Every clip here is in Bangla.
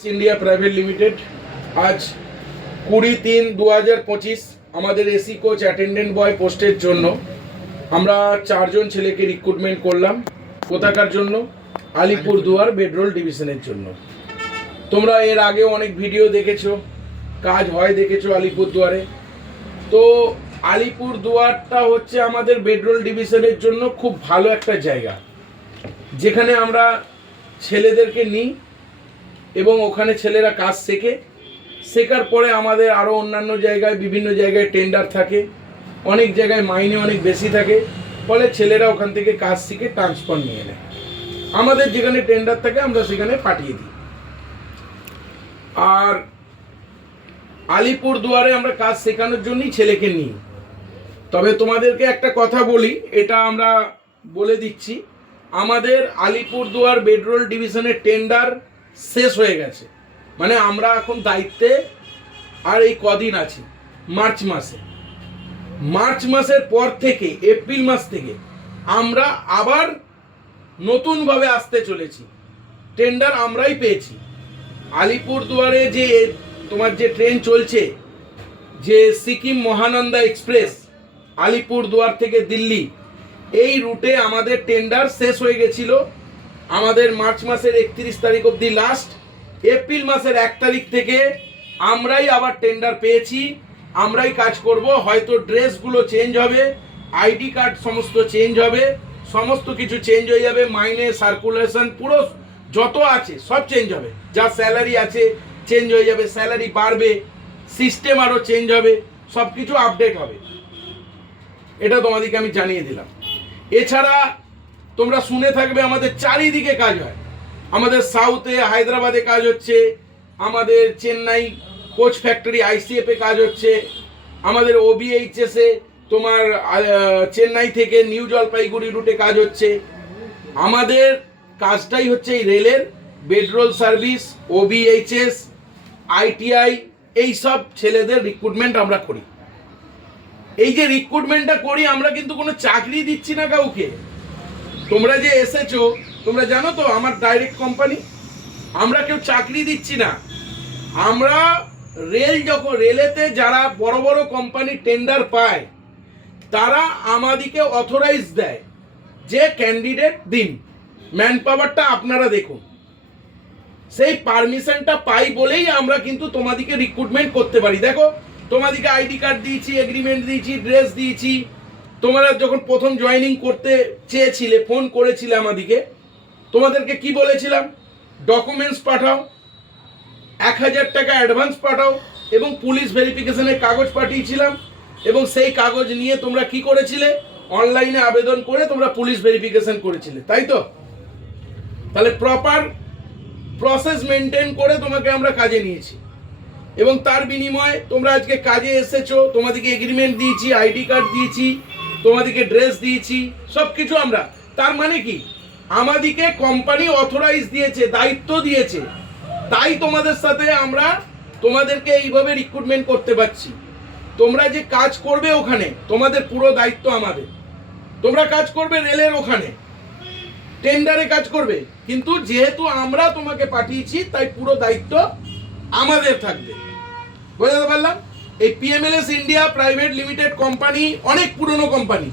India private limited. আজ কুড়ি তিন দু হাজার পঁচিশ আমাদের এসি কোচ, অ্যাটেন্ডেন্ট বয় পোস্টের জন্য আমরা চারজন ছেলেকে রিক্রুটমেন্ট করলাম। কোথাকার জন্য? আলিপুর দুয়ার বেডরোল ডিভিশনের জন্য। তোমরা এর আগে অনেক ভিডিও দেখেছ, কাজ হয় দেখেছ আলিপুর দুয়ারে। তো আলিপুর দুয়ারটা হচ্ছে আমাদের বেডরোল ডিভিশনের জন্য খুব ভালো একটা জায়গা। যেখানে আমরা ছেলেদেরকে নিই এবং ওখানে ছেলেরা কাজ শেখে। শেখার পরে আমাদের আরও অন্যান্য জায়গায়, বিভিন্ন জায়গায় টেন্ডার থাকে। অনেক জায়গায় মাইনে অনেক বেশি থাকে। ফলে ছেলেরা ওখান থেকে কাজ শিখে ট্রান্সফার নিয়ে নেয়। আমাদের যেখানে টেন্ডার থাকে, আমরা সেখানে পাঠিয়ে দিই। আর আলিপুর দুয়ারে আমরা কাজ শেখানোর জন্যই ছেলেকে নিই। তবে তোমাদেরকে একটা কথা বলি, এটা আমরা বলে দিচ্ছি। আমাদের আলিপুর দুয়ার বেডরোল ডিভিশনের টেন্ডার শেষ হয়ে গেছে। মানে আমরা এখন দায়িত্বে আর এই কদিন আছি, মার্চ মাসে। মার্চ মাসের পর থেকে, এপ্রিল মাস থেকে আমরা আবার নতুনভাবে আসতে চলেছি। টেন্ডার আমরাই পেয়েছি। আলিপুরদুয়ারে যে তোমার যে ট্রেন চলছে, যে সিকিম মহানন্দা এক্সপ্রেস, আলিপুরদুয়ার থেকে দিল্লি, এই রুটে আমাদের টেন্ডার শেষ হয়ে গেছিল। আমাদের মার্চ মাসের একত্রিশ তারিখ অবধি লাস্ট এপ্রিল মাসের এক তারিখ থেকে আমরাই আবার টেন্ডার পেয়েছি, আমরাই কাজ করব, হয়তো ড্রেসগুলো চেঞ্জ হবে আইডি কার্ড সমস্ত চেঞ্জ হবে, সমস্ত কিছু চেঞ্জ হয়ে যাবে মাইনে সার্কুলেশন পুরো যত আছে সব চেঞ্জ হবে, যা স্যালারি আছে চেঞ্জ হয়ে যাবে স্যালারি বাড়বে সিস্টেম আরও চেঞ্জ হবে সব কিছু আপডেট হবে। এটা তোমাদেরকে আমি জানিয়ে দিলাম। এছাড়া তোমরা শুনে থাকবে আমাদের চারিদিকে কাজ হয়। আমাদের সাউথে হায়দ্রাবাদে কাজ হচ্ছে। আমাদের চেন্নাই কোচ ফ্যাক্টরি আইসিএফে কাজ হচ্ছে। আমাদের ওবিএইচএসে তোমার চেন্নাই থেকে নিউ জলপাইগুড়ি রুটে কাজ হচ্ছে। আমাদের কাজটাই হচ্ছে এই রেলের বেডরোল সার্ভিস ওবিএইচএস আইটিআই এই সব ছেলেদের রিক্রুটমেন্ট আমরা করি। এই যে রিক্রুটমেন্টটা করি, আমরা কিন্তু কোনো চাকরি দিচ্ছি না কাউকে। তোমরা যে এসেছ, তোমরা জানো তো আমার ডাইরেক্ট কোম্পানি আমরা কেউ চাকরি দিচ্ছি না। আমরা রেল যখন, রেলেতে যারা বড় বড় কোম্পানি টেন্ডার পায়, তারা আমাদিকে অথরাইজ দেয় যে ক্যান্ডিডেট দিন। ম্যান পাওয়ারটা আপনারা দেখুন। সেই পারমিশনটা পাই বলেই আমরা কিন্তু তোমাদিকে রিক্রুটমেন্ট করতে পারি। দেখো তোমাদিকে আইডি কার্ড দিয়েছি এগ্রিমেন্ট দিয়েছি ড্রেস দিয়েছি। তোমরা যখন প্রথম জয়েনিং করতে চেয়েছিলে ফোন করেছিলে আমাদিকে, তোমাদেরকে কি বলেছিলাম? ডকুমেন্টস পাঠাও, এক হাজার টাকা অ্যাডভান্স পাঠাও এবং পুলিশ ভেরিফিকেশনের কাগজ পাঠিয়েছিলাম এবং সেই কাগজ নিয়ে তোমরা কি করেছিলে? অনলাইনে আবেদন করে তোমরা পুলিশ ভেরিফিকেশন করেছিলে, তাই তো? তাহলে প্রপার প্রসেস মেনটেন করে তোমাকে আমরা কাজে নিয়েছি। এবং তার বিনিময়ে তোমরা আজকে কাজে এসেছ, তোমাদেরকে এগ্রিমেন্ট দিয়েছি আইডি কার্ড দিয়েছি তোমাদেরকে ড্রেস দিয়েছি সব কিছু আমরা। তার মানে কি? আমাদিকে কোম্পানি অথরাইজ দিয়েছে, দায়িত্ব দিয়েছে। তাই তোমাদের সাথে আমরা তোমাদেরকে এইভাবে রিক্রুটমেন্ট করতে পারছি। তোমরা যে কাজ করবে ওখানে, তোমাদের পুরো দায়িত্ব আমাদের। তোমরা কাজ করবে রেলের ওখানে। টেন্ডারে কাজ করবে। কিন্তু যেহেতু আমরা তোমাকে পাঠিয়েছি, তাই পুরো দায়িত্ব আমাদের থাকবে। বুঝতে পারলাম? এই PMLS India private limited company অনেক পুরনো কোম্পানি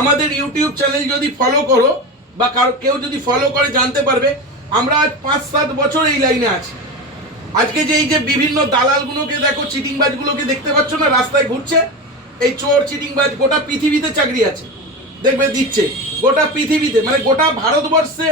আমাদের ইউটিউব চ্যানেল যদি ফলো করো বা কেউ যদি ফলো করে জানতে পারবে, আমরা আজ পাঁচ সাত বছর এই লাইনে আছি। আজকে যে এই যে বিভিন্ন দালালগুলোকে দেখো, চিটিংবাজগুলোকে দেখতে পাচ্ছ না, রাস্তায় ঘুরছে, এই চোর, চিটিংবাজ, গোটা পৃথিবীতে চাকরি আছে। দেখবে, দিচ্ছে। গোটা পৃথিবীতে মানে গোটা ভারতবর্ষে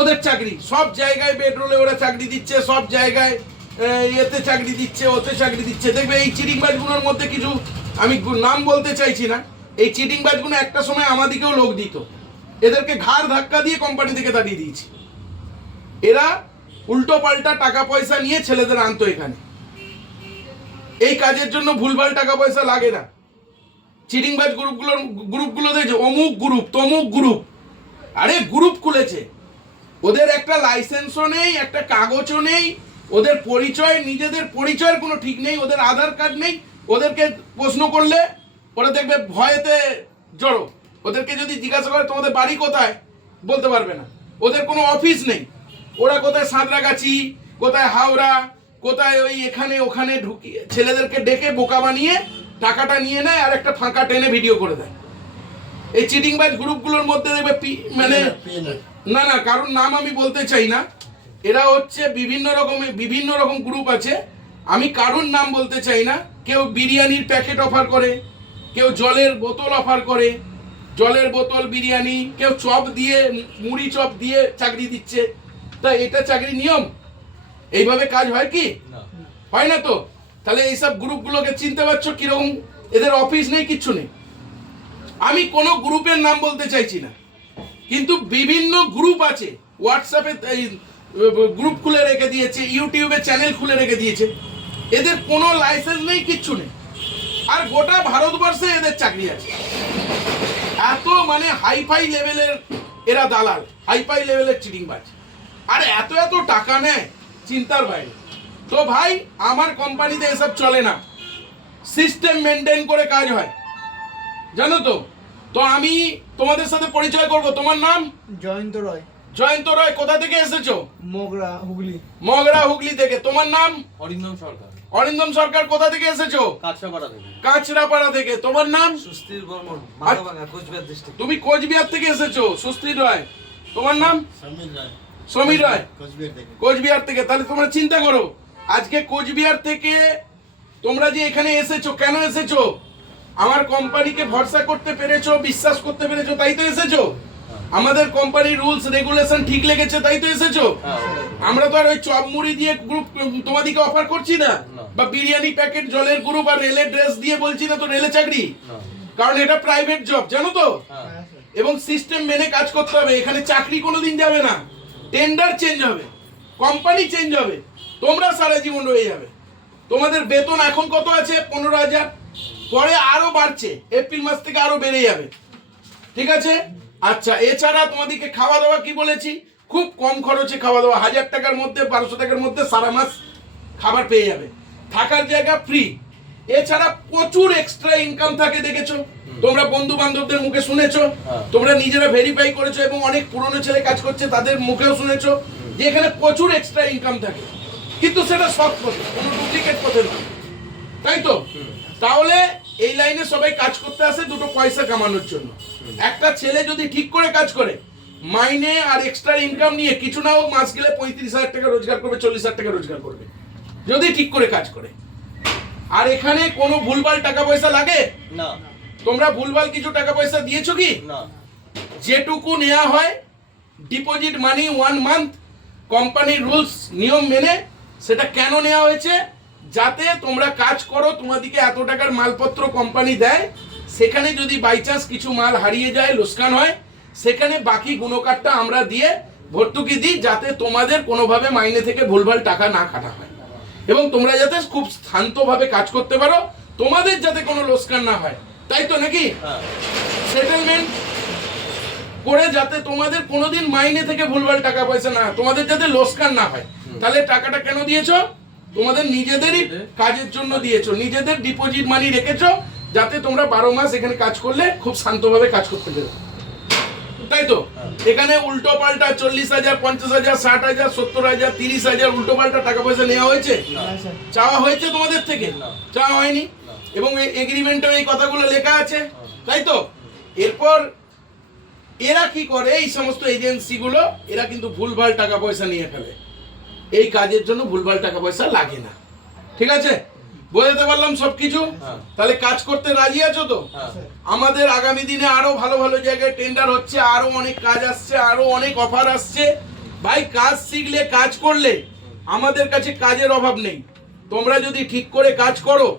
ওদের চাকরি। সব জায়গায় পেট্রোলে ওরা চাকরি দিচ্ছে, সব জায়গায় এতে চাকরি দিচ্ছে, ওতে চাকরি দিচ্ছে। দেখবে এই চিটিং বাজগুলোর মধ্যে কিছু আমি নাম বলতে চাইছি না। এই চিটিংবাজগুলো একটা সময় আমাদিকেও লোক দিত। এদেরকে ঘাড় ধাক্কা দিয়ে কোম্পানি থেকে তাড়িয়ে দিয়েছি। এরা উল্টো পাল্টা টাকা পয়সা নিয়ে ছেলেদের আনতো এখানে। এই কাজের জন্য ভুলভাল টাকা পয়সা লাগে না। চিটিংবাজ গ্রুপগুলোর গ্রুপগুলো দেখছে? অমুক গ্রুপ, তমুক গ্রুপ। আরে গ্রুপ খুলেছে। ওদের একটা লাইসেন্সও নেই, একটা কাগজও নেই। ওদের পরিচয় নিজেদের পরিচয়ের কোনো ঠিক নেই ওদের আধার কার্ড নেই ওদেরকে প্রশ্ন করলে ওরা দেখবে ভয়েতে জড়ো। ওদেরকে যদি জিজ্ঞাসা করে তোমাদের বাড়ি কোথায়? বলতে পারবে না। ওদের কোনো অফিস নেই। ওরা কোথায় সাঁতরাগাছি কোথায় হাওড়া কোথায় ওই এখানে ওখানে ঢুকিয়ে ছেলেদেরকে ডেকে বোকা বানিয়ে টাকাটা নিয়ে নেয় আর একটা ফাঁকা টেনে ভিডিও করে দেয়। এই চিটিংবাজ গ্রুপগুলোর মধ্যে দেখবে মানে না না। কারণ নাম আমি বলতে চাই না। এরা হচ্ছে বিভিন্ন রকমের বিভিন্ন রকম গ্রুপ আছে। আমি কারোর নাম বলতে চাই না। কেউ বিরিয়ানির প্যাকেট অফার করে কেউ জলের বোতল অফার করে জলের বোতল বিরিয়ানি কেউ চপ দিয়ে মুড়ি চপ দিয়ে চাকরি দিচ্ছে। তা এটা চাকরি নিয়ম? এইভাবে কাজ হয় কি? হয় না তো? তাহলে এইসব গ্রুপগুলোকে চিনতে পারছ কীরকম? এদের অফিস নেই কিচ্ছু নেই। আমি কোনো গ্রুপের নাম বলতে চাইছি না। কিন্তু বিভিন্ন গ্রুপ আছে। হোয়াটসঅ্যাপে এই গ্রুপ খুলে রেখে দিয়েছে ইউটিউবে চ্যানেল খুলে রেখে দিয়েছে। এদের কোনো লাইসেন্স নেই, কিচ্ছু নেই। আর গোটা ভারতবর্ষে এদের চাকরি আছে। এত মানে হাইফাই লেভেলের এরা দালাল হাইফাই লেভেলের চিটিংবাজ। আর এত এত টাকা নেয় চিন্তার বাইরে। তো ভাই, আমার কোম্পানিতে এসব চলে না। সিস্টেম মেনটেন করে কাজ হয়। জানো তো? তো আমি তোমাদের সাথে পরিচয় করব। তোমার নাম? জয়ন্ত রয়। জয়ন্ত রায় কোথা থেকে এসেছ? মোগরা হুগলি। মগরা হুগলি থেকে। তোমার নাম? অরিন্দম সরকার। অরিন্দম সরকার কোথা থেকে এসেছ? কাঁচরাপাড়া থেকে। কাঁচরাপাড়া থেকে। তোমার নাম? সুস্থির বর্মন মাথাভাঙা কোচবিহার ডিস্ট্রিক্ট তুমি কোচবিহার থেকে এসেছ? সুস্থির রায়। তোমার নাম? সমীর রায়। সমীর রায়। কোচবিহার থেকে। কোচবিহার থেকে। তাহলে তোমরা চিন্তা করো আজকে কোচবিহার থেকে তোমরা যে এখানে এসেছ কেন এসেছ? আমার কোম্পানিকে ভরসা করতে পেরেছ বিশ্বাস করতে পেরেছ তাই তো এসেছ? আমাদের কোম্পানির রুলস রেগুলেশন ঠিক লেগেছে তাই তো এসেছ? হ্যাঁ আমরা তো আর ওই চপ মুড়ি দিয়ে গ্রুপ তোমাদেরকে অফার করছি না। বা বিরিয়ানি প্যাকেট জলের গ্রুপ আর রেলের ড্রেস দিয়ে বলছি না তো রেলে চাকরি? কারণ এটা প্রাইভেট জব জানো তো? হ্যাঁ। এবং সিস্টেম মেনে কাজ করতে হবে এখানে চাকরি কোনোদিন যাবে না। টেন্ডার চেঞ্জ হবে কোম্পানি চেঞ্জ হবে তোমরা সারা জীবন রয়ে যাবে। তোমাদের বেতন এখন কত আছে? পনেরো হাজার। পরে আরও বাড়ছে এপ্রিল মাস থেকে আরও বেড়ে যাবে। ঠিক আছে? আচ্ছা এছাড়া তোমাদেরকে খাওয়া দাওয়া কি বলেছি? খুব কম খরচে খাওয়া দাওয়া। হাজার টাকার মধ্যে বারোশো টাকার মধ্যে সারা মাস খাবার পেয়ে যাবে। থাকার জায়গা ফ্রি এছাড়া প্রচুর এক্সট্রা ইনকাম থাকে দেখেছ? তোমরা বন্ধু বান্ধবদের মুখে শুনেছো। হ্যাঁ। তোমরা নিজেরা ভেরিফাই করেছ এবং অনেক পুরনো ছেলে কাজ করছে তাদের মুখেও শুনেছো যে এখানে প্রচুর এক্সট্রা ইনকাম থাকে। কিন্তু সেটা সৎ পথে কোনো ডুপ্লিকেট পথে নয়। তাই তো? তাহলে এই লাইনে সবাই কাজ করতে আসে দুটো পয়সা কামানোর জন্য। একটা ছেলে যদি ঠিক করে কাজ করে মাইনে আর এক্সট্রা ইনকাম নিয়ে কিছু না হোক মাস গেলে পঁয়ত্রিশ হাজার টাকা রোজগার করবে চল্লিশ হাজার টাকা রোজগার করবে। যদি ঠিক করে কাজ করে। আর এখানে কোনো ভুলভাল টাকা পয়সা লাগে? না। তোমরা ভুলভাল কিছু টাকা পয়সা দিয়েছ কি? না। যেটুকু নেওয়া হয় ডিপোজিট মানি ওয়ান মান্থ কোম্পানির রুলস নিয়ম মেনে সেটা কেন নেওয়া হয়েছে? যাতে তোমরা কাজ করো তোমাদিকে এত টাকার মালপত্র কোম্পানি দেয় সেখানে যদি বাই চান্স কিছু মাল হারিয়ে যায় লোকসান হয় সেখানে বাকি গুণকারটা আমরা দিয়ে ভর্তুকি দিই যাতে তোমাদের কোনোভাবে মাইনে থেকে ভুলভাল টাকা না কাটা হয়। এবং তোমরা যাতে খুব শান্তভাবে কাজ করতে পারো তোমাদের যাতে কোনো লোকসান না হয়। তাই তো নাকি? হ্যাঁ। সেটেলমেন্ট করে যাতে তোমাদের কোনোদিন মাইনে থেকে ভুলভাল টাকা পয়সা না তোমাদের যাতে লোসকান না হয়। তাহলে টাকাটা কেন দিয়েছ? তোমাদের নিজেদেরই কাজের জন্য দিয়েছ। নিজেদের ডিপোজিট মানি রেখেছো যাতে তোমরা বারো মাস এখানে কাজ করলে খুব শান্তভাবে কাজ করতে পারো। তাই তো? এখানে উল্টো পাল্টা চল্লিশ হাজার পঞ্চাশ হাজার ষাট হাজার সত্তর হাজার তিরিশ হাজার উল্টো পাল্টা টাকা পয়সা নেওয়া হয়েছে? হ্যাঁ চাওয়া হয়েছে তোমাদের থেকে? চাওয়া হয়নি? এবং এগ্রিমেন্টেও এই কথাগুলো লেখা আছে? তাই তো? এরপর এরা কি করে? এই সমস্ত এজেন্সিগুলো এরা কিন্তু ভুলভাল টাকা পয়সা নিয়ে ফেলে। এই কাজের জন্য ভুলভাল টাকা পয়সা লাগে না। ঠিক আছে? বোঝাতে পারলাম সবকিছু? হ্যাঁ। তাহলে কাজ করতে রাজি আছো তো? হ্যাঁ। আমাদের আগামী দিনে আরও ভালো ভালো জায়গায় টেন্ডার হচ্ছে আরও অনেক কাজ আসছে আরও অনেক অফার আসছে। ভাই কাজ শিখলে কাজ করলে আমাদের কাছে কাজের অভাব নেই। তোমরা যদি ঠিক করে কাজ করো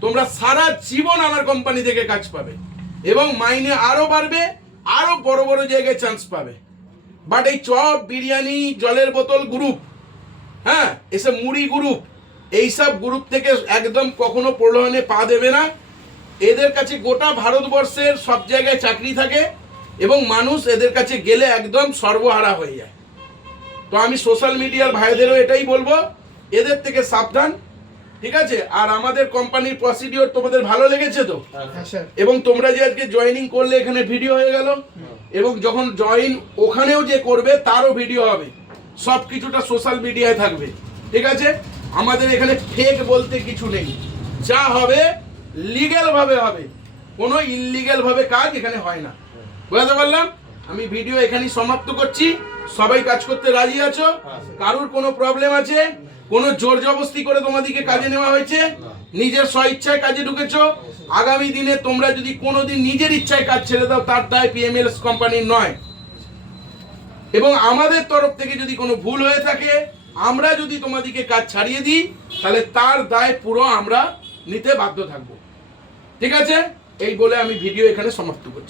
তোমরা সারা জীবন আমার কোম্পানি থেকে কাজ পাবে এবং মাইনে আরও বাড়বে আরও বড় বড় জায়গায় চান্স পাবে। বাট এই চপ বিরিয়ানি জলের বোতল গ্রুপ হ্যাঁ এসব মুড়ি গ্রুপ এইসব গ্রুপ থেকে একদম কখনো প্রলোভনে পা দেবে না। এদের কাছে গোটা ভারতবর্ষের সব জায়গায় চাকরি থাকে এবং মানুষ এদের কাছে গেলে একদম সর্বহারা হয়ে যায়। তো আমি সোশ্যাল মিডিয়ার ভাইদেরও এটাই বলব এদের থেকে সাবধান ঠিক আছে? আর আমাদের কোম্পানির প্রসিডিওর তোমাদের ভালো লেগেছে তো? হ্যাঁ হ্যাঁ। এবং তোমরা যে আজকে জয়েনিং করলে এখানে ভিডিও হয়ে গেল এবং যখন জয়েন ওখানেও যে করবে তারও ভিডিও হবে। সব কিছুটা সোশ্যাল মিডিয়ায় থাকবে। ঠিক আছে? আমাদের এখানে ফেক বলতে কিছু নেই। যা হবে লিগ্যাল ভাবে হবে। কোনো ইনলিগ্যাল ভাবে কাজ এখানে হয় না। বুঝতে পারলাম? আমি ভিডিও এখানেই সমাপ্ত করছি। সবাই কাজ করতে রাজি আছো? কারোর কোনো প্রবলেম আছে? কোনো জোর জবস্তি করে তোমাদেরকে কাজে নেওয়া হয়েছে? নিজের স্ব ইচ্ছায় কাজে ঢুকেছো? আগামী দিনে তোমরা যদি কোনোদিন নিজের ইচ্ছায় কাজ ছেড়ে দাও, তার দায় পিএমএলএস কোম্পানির নয়। এবং আমাদের তরফ থেকে যদি কোনো ভুল হয়ে থাকে, আমরা যদি তোমাদেরকে কাজ ছাড়িয়ে দিই, তাহলে তার দায় পুরো আমরা নিতে বাধ্য থাকব। ঠিক আছে? এই বলে আমি ভিডিও এখানে সমাপ্ত করছি।